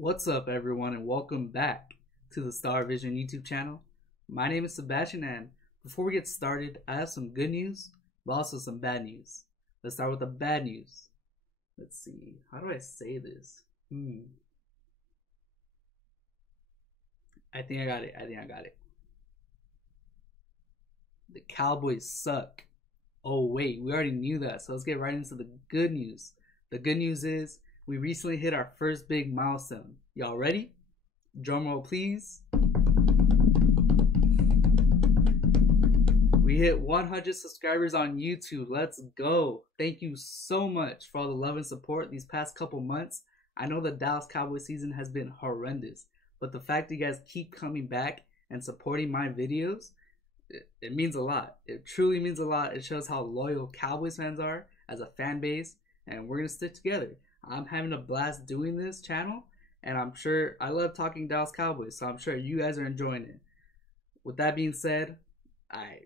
What's up, everyone, and welcome back to the Star Vision YouTube channel. My name is Sebastian, and before we get started, I have some good news, but also some bad news. Let's start with the bad news. Let's see, how do I say this? I think I got it. The Cowboys suck. Oh, wait, we already knew that, so let's get right into the good news. The good news is we recently hit our first big milestone. Y'all ready? Drum roll, please. We hit 100 subscribers on YouTube. Let's go. Thank you so much for all the love and support these past couple months. I know the Dallas Cowboys season has been horrendous, but the fact that you guys keep coming back and supporting my videos, it means a lot. It truly means a lot. It shows how loyal Cowboys fans are as a fan base, and we're going to stick together. I'm having a blast doing this channel, and I'm sure I love talking Dallas Cowboys, so I'm sure you guys are enjoying it. With that being said, I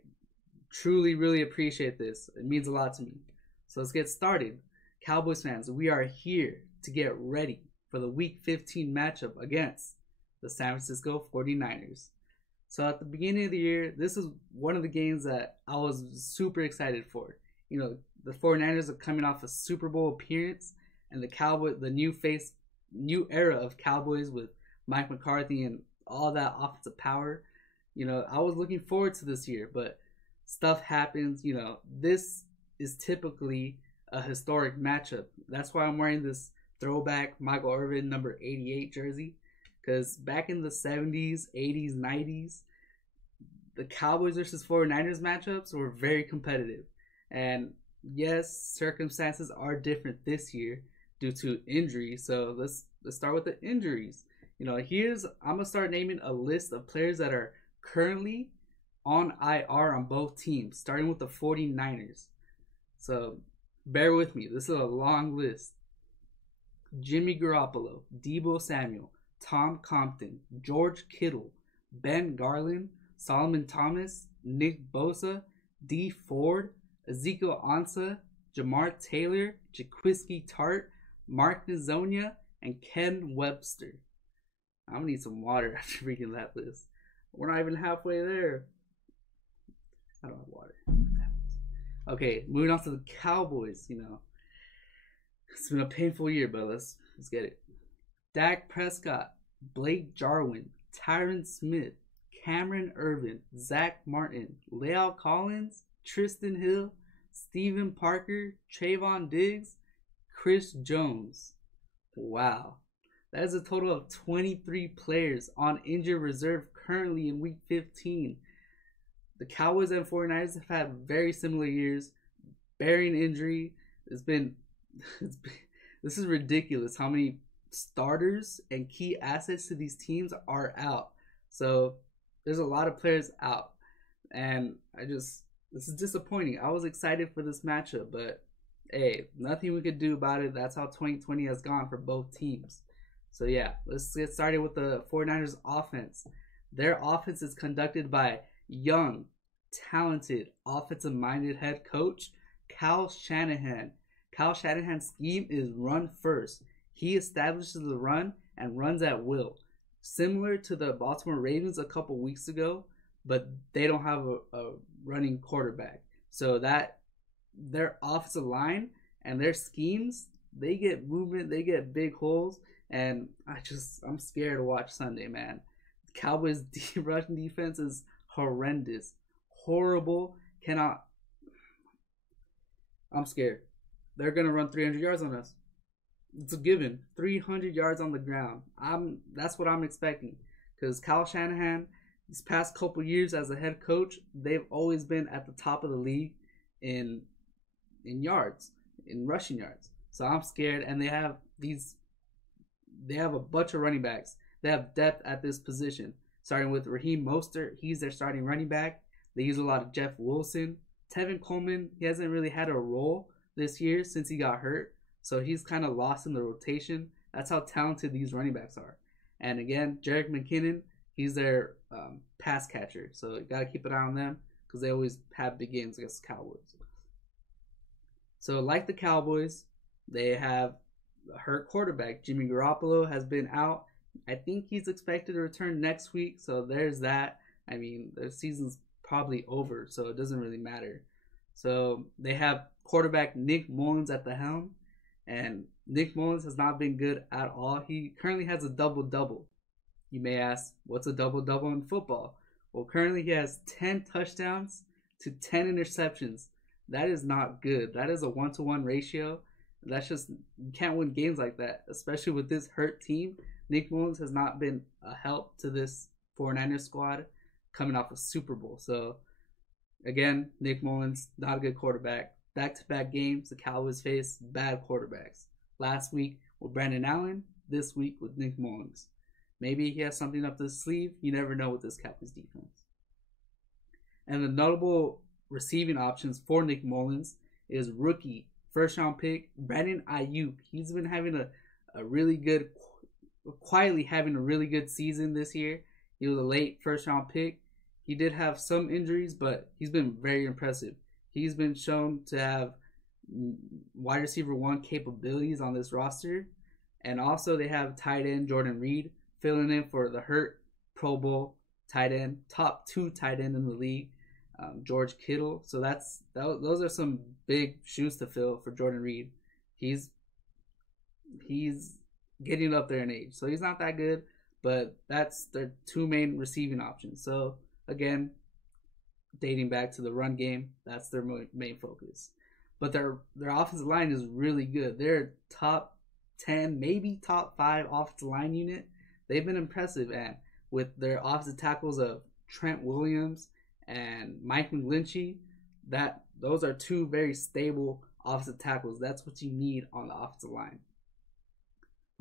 truly really appreciate this. It means a lot to me. So let's get started. Cowboys fans, we are here to get ready for the Week 15 matchup against the San Francisco 49ers. So at the beginning of the year, this is one of the games that I was super excited for. You know, the 49ers are coming off a Super Bowl appearance, and the Cowboys, the new era of Cowboys with Mike McCarthy and all that offensive power. You know, I was looking forward to this year, but stuff happens. You know, this is typically a historic matchup. That's why I'm wearing this throwback Michael Irvin number 88 jersey, because back in the 70s, 80s, 90s, the Cowboys versus 49ers matchups were very competitive. And yes, circumstances are different this year due to injuries. So let's start with the injuries. You know, I'm gonna start naming a list of players that are currently on IR on both teams, starting with the 49ers. So bear with me. This is a long list. Jimmy Garoppolo, Deebo Samuel, Tom Compton, George Kittle, Ben Garland, Solomon Thomas, Nick Bosa, Dee Ford, Ezekiel Ansah, Jamar Taylor, Jaquiski Tart, Mark Nazonia, and Ken Webster. I'm gonna need some water after reading that list. We're not even halfway there. I don't have water. Okay, moving on to the Cowboys. You know, it's been a painful year, but let's get it. Dak Prescott, Blake Jarwin, Tyron Smith, Cameron Irvin, Zach Martin, La'el Collins, Tristan Hill, Steven Parker, Trayvon Diggs, Chris Jones. Wow. That is a total of 23 players on injured reserve currently in Week 15. The Cowboys and 49ers have had very similar years, bearing injury. This is ridiculous how many starters and key assets to these teams are out. So there's a lot of players out, and this is disappointing. I was excited for this matchup, but hey, nothing we could do about it. That's how 2020 has gone for both teams. So yeah, let's get started with the 49ers offense. Their offense is conducted by young, talented, offensive-minded head coach Kyle Shanahan. Kyle Shanahan's scheme is run first. He establishes the run and runs at will, similar to the Baltimore Ravens a couple weeks ago, but they don't have a running quarterback. So that their offensive line and their schemes, they get movement, they get big holes, and I'm scared to watch Sunday, man. Cowboys rushing defense is horrendous, horrible. I'm scared. They're gonna run 300 yards on us. It's a given. 300 yards on the ground. That's what I'm expecting, because Kyle Shanahan, these past couple years as a head coach, they've always been at the top of the league in yards, in rushing yards. So I'm scared, and they have a bunch of running backs. They have depth at this position, starting with Raheem Mostert. He's their starting running back. They use a lot of Jeff Wilson. Tevin Coleman, he hasn't really had a role this year since he got hurt, so he's kind of lost in the rotation. That's how talented these running backs are. And again, Jerick McKinnon, he's their pass catcher, so you got to keep an eye on them because they always have big games against the Cowboys. So like the Cowboys, they have hurt quarterback. Jimmy Garoppolo has been out. I think he's expected to return next week, so there's that. I mean, the season's probably over, so it doesn't really matter. So they have quarterback Nick Mullins at the helm, and Nick Mullins has not been good at all. He currently has a double double. You may ask, what's a double double in football? Well, currently he has 10 touchdowns to 10 interceptions. That is not good. That is a 1-to-1 ratio. That's just, you can't win games like that, especially with this hurt team. Nick Mullins has not been a help to this 49ers squad coming off a Super Bowl. So, again, Nick Mullins, not a good quarterback. Back-to-back games, the Cowboys face bad quarterbacks. Last week with Brandon Allen, this week with Nick Mullins. Maybe he has something up his sleeve. You never know with this Cowboys defense. And the notable receiving options for Nick Mullins is rookie first-round pick Brandon Ayuk. He's been having a really good, quietly having a really good season this year. He was a late first-round pick. He did have some injuries, but he's been very impressive. He's been shown to have wide receiver 1 capabilities on this roster. And also they have tight end Jordan Reed filling in for the hurt Pro Bowl tight end, top 2 tight end in the league, George Kittle. So those are some big shoes to fill for Jordan Reed. He's getting up there in age, so he's not that good, but that's their 2 main receiving options. So again, dating back to the run game, that's their main focus. But their offensive line is really good. They're top 10, maybe top 5 offensive line unit. They've been impressive, and with their offensive tackles of Trent Williams and Mike McGlinchey, those are 2 very stable offensive tackles. That's what you need on the offensive line.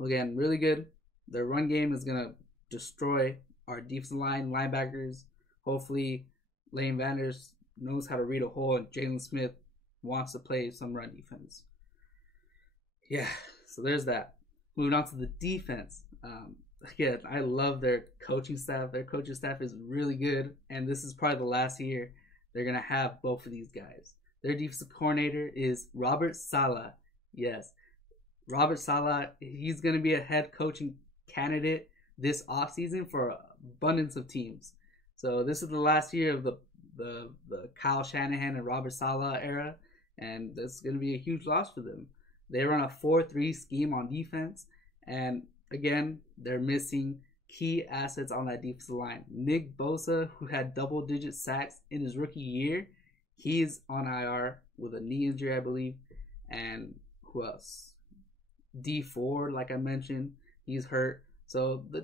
Again, really good. Their run game is going to destroy our defensive line, linebackers. Hopefully, Lane Vanders knows how to read a hole, and Jalen Smith wants to play some run defense. Yeah, so there's that. Moving on to the defense. Again, I love their coaching staff. Their coaching staff is really good, and this is probably the last year they're going to have both of these guys. Their defensive coordinator is Robert Saleh. Yes, Robert Saleh, he's going to be a head coaching candidate this offseason for an abundance of teams. So this is the last year of the Kyle Shanahan and Robert Saleh era, and that's going to be a huge loss for them. They run a 4-3 scheme on defense, and again, they're missing key assets on that defensive line. Nick Bosa, who had double-digit sacks in his rookie year, he's on IR with a knee injury, I believe. And who else? D4, like I mentioned, he's hurt. So the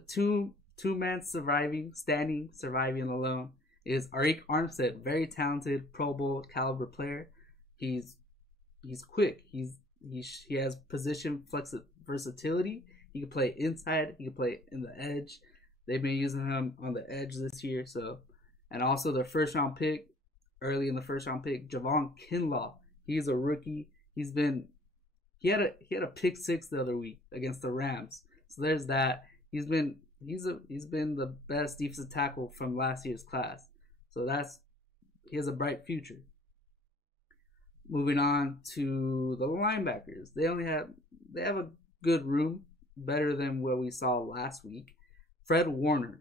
two-man surviving alone is Arik Armstead, very talented Pro Bowl caliber player. He's quick. He has position versatility. He can play inside. He can play in the edge. They've been using him on the edge this year. So, and also their first-round pick, early in the first-round pick, Javon Kinlaw. He's a rookie. He had a pick 6 the other week against the Rams. So there's that. He's been the best defensive tackle from last year's class. So he has a bright future. Moving on to the linebackers. They have a good room, better than what we saw last week. Fred Warner.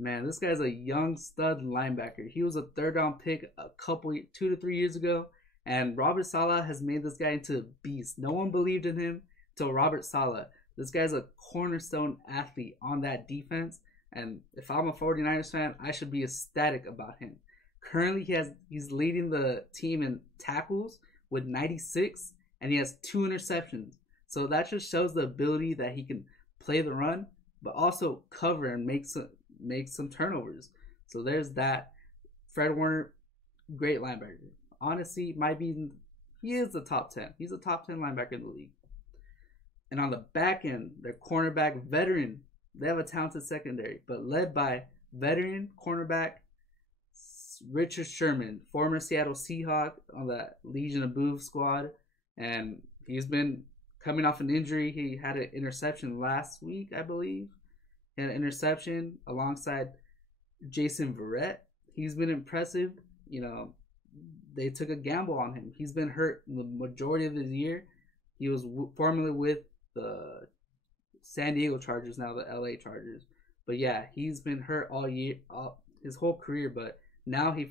Man, this guy's a young stud linebacker. He was a 3rd-round pick 2 to 3 years ago, and Robert Saleh has made this guy into a beast. No one believed in him until Robert Saleh. This guy's a cornerstone athlete on that defense, and if I'm a 49ers fan, I should be ecstatic about him. Currently, he's leading the team in tackles with 96, and he has 2 interceptions. So that just shows the ability that he can play the run, but also cover and make some turnovers. So there's that. Fred Warner, great linebacker. Honestly, he is the top 10. He's a top 10 linebacker in the league. And on the back end, their cornerback veteran, they have a talented secondary, but led by veteran cornerback Richard Sherman, former Seattle Seahawk on the Legion of Boom squad, and he's been coming off an injury. He had an interception last week, I believe. He had an interception alongside Jason Verrett. He's been impressive. They took a gamble on him. He's been hurt the majority of the year. He was formerly with the San Diego Chargers, now the LA Chargers. But yeah, he's been hurt all year, his whole career. But now he's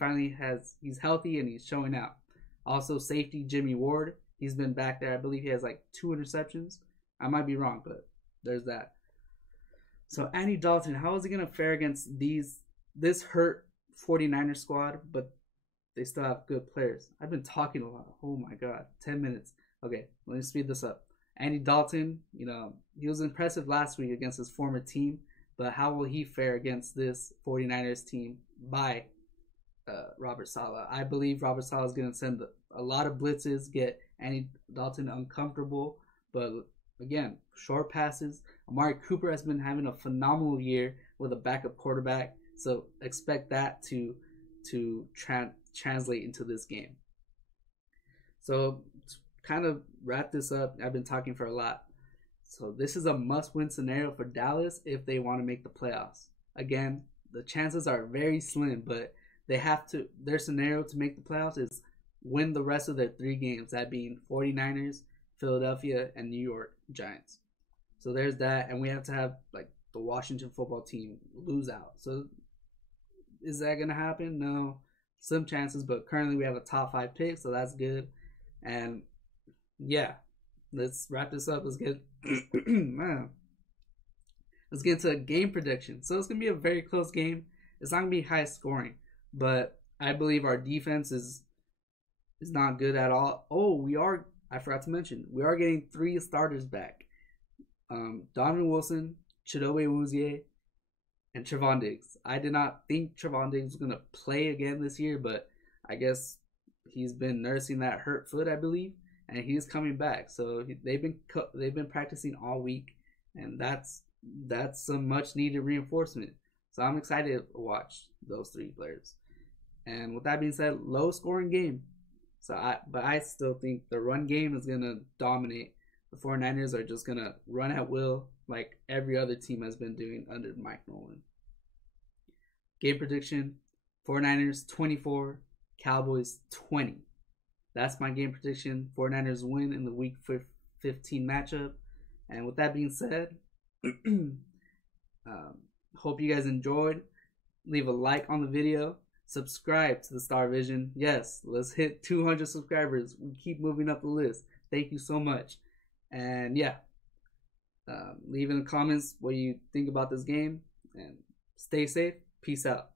healthy and he's showing out. Also, safety Jimmy Ward, he's been back there. I believe he has like 2 interceptions. I might be wrong, but there's that. So Andy Dalton, how is he gonna fare against this hurt 49ers squad? But they still have good players. I've been talking a lot. Oh my god, 10 minutes. Okay, let me speed this up. Andy Dalton, he was impressive last week against his former team, but how will he fare against this 49ers team by Robert Saleh? I believe Robert Saleh is going to send a lot of blitzes, get Andy Dalton uncomfortable, but again, short passes. Amari Cooper has been having a phenomenal year with a backup quarterback, so expect that to translate into this game. So kind of wrap this up. I've been talking for a lot. So this is a must-win scenario for Dallas if they want to make the playoffs. Again, the chances are very slim, but they have to. Their scenario to make the playoffs is win the rest of their 3 games, that being 49ers, Philadelphia, and New York Giants. So there's that, and we have to have like the Washington football team lose out. So is that gonna happen? No, some chances, but currently we have a top 5 pick, so that's good. And yeah, let's wrap this up. Let's get let's get into a game prediction. So it's gonna be a very close game. It's not gonna be high scoring, but I believe our defense is not good at all. Oh, I forgot to mention, we are getting 3 starters back. Donovan Wilson, Chidobe Awuzie, and Trevon Diggs. I did not think Trevon Diggs was gonna play again this year, but I guess he's been nursing that hurt foot, I believe, and he's coming back. So they've been practicing all week, and that's some much needed reinforcement. So I'm excited to watch those 3 players. And with that being said, low scoring game. But I still think the run game is gonna dominate. The 49ers are just gonna run at will like every other team has been doing under Mike Nolan. Game prediction: 49ers 24, Cowboys 20. That's my game prediction. 49ers win in the Week 15 matchup. And with that being said, hope you guys enjoyed. Leave a like on the video. Subscribe to the Star Vision. Yes, let's hit 200 subscribers. We keep moving up the list. Thank you so much. And yeah, leave in the comments what you think about this game. And stay safe. Peace out.